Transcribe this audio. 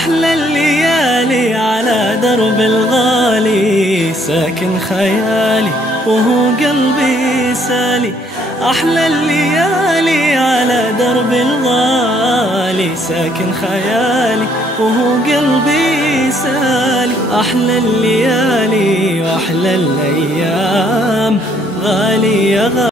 أحلى الليالي على درب الغالي ساكن خيالي وهو قلبي سالي. أحلى الليالي على درب الغالي ساكن خيالي وهو قلبي سالي. أحلى الليالي وأحلى الأيام غالي يا غالي.